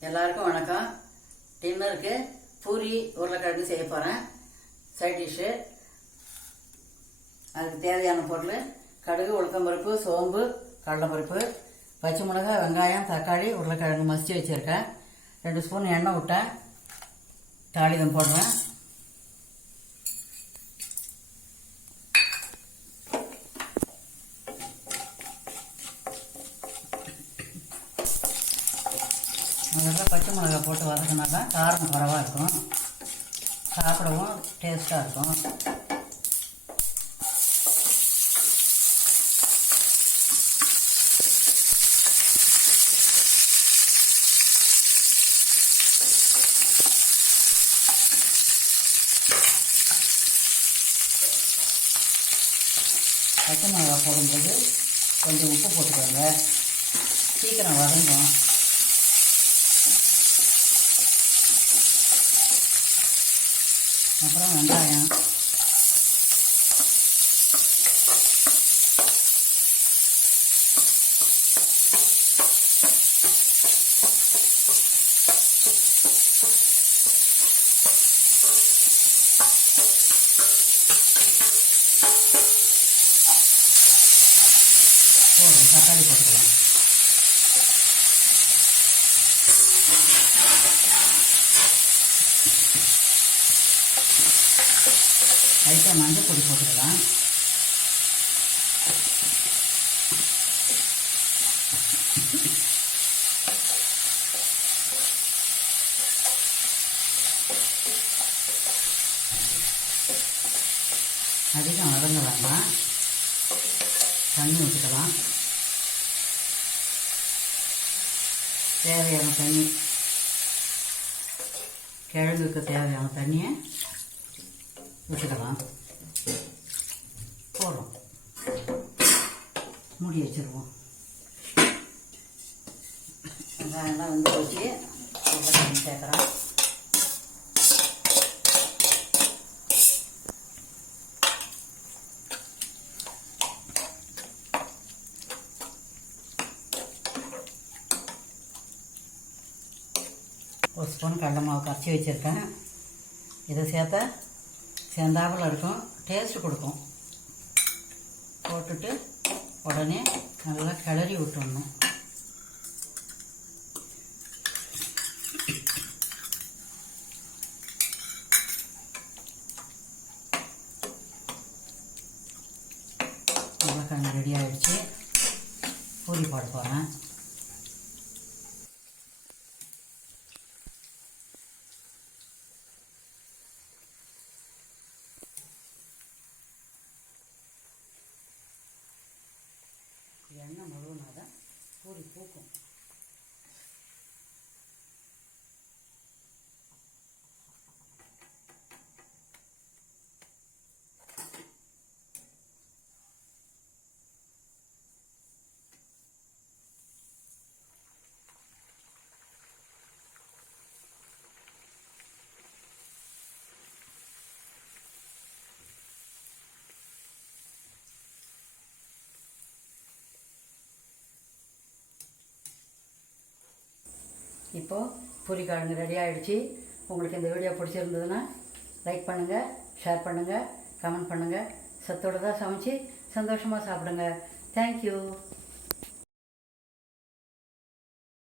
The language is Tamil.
எல்லாருக்கும் வணக்கம். டின்னருக்கு பூரி உருளைக்கிழங்கு செய்ய போகிறேன் சைட் டிஷ்ஷு அதுக்கு தேவையான பொருள் கடுகு உளுத்தம்பருப்பு சோம்பு கடலைப்பருப்பு பச்சை மிளகாய் வெங்காயம் தக்காளி உருளைக்கிழங்கு மசிச்சு வச்சுருக்கேன். ரெண்டு ஸ்பூன் எண்ணெய் விட்டேன். தாளிதம் போடுறேன். முதல்ல பச்சை மிளகாய் போட்டு வதக்கினா தான் காரம் குறவாக இருக்கும். சாப்பிடவும் டேஸ்ட்டாக இருக்கும். பச்சை மிளகாய் போடும்போது கொஞ்சம் உப்பு போட்டுக்கோங்க. சீக்கிரம் வதங்கும் அப்புறம் வெங்காயம். போதும் தக்காளி போட்டுக்கலாம். லைட்டாக மஞ்சள் பொடி போட்டுக்கலாம். அதிகம் வதங்க வேண்டாம். தண்ணி ஊற்றிக்கலாம் தேவையான தண்ணி கிழங்குக்கு தேவையான தண்ணியை விட்டுக்கலாம் போடுறோம். மூடி வச்சிருவோம். வெங்காயம்லாம் வந்து வச்சு உருளைக்கிழங்கு சேர்க்குறோம். ஒரு ஸ்பூன் கடலை மாவு கரைச்சி வச்சுருக்கேன். இதை சேர்த்தா சேர்ந்தாப்பில் இருக்கும். டேஸ்ட் கொடுக்கும். போட்டுட்டு உடனே நல்லா கிளறி விட்டுடணும் உருளைக்கிழங்கு ரெடி ஆகிடுச்சு பூரி போட போகிறேன் பூக்கும் இப்போது பூரிக்கிழங்கு ரெடி ஆகிடுச்சு உங்களுக்கு இந்த வீடியோ பிடிச்சிருந்ததுன்னா லைக் பண்ணுங்கள் ஷேர் பண்ணுங்கள் கமெண்ட் பண்ணுங்கள் சத்தோடு தான் சமைச்சு சந்தோஷமாக சாப்பிடுங்க. தேங்க்யூ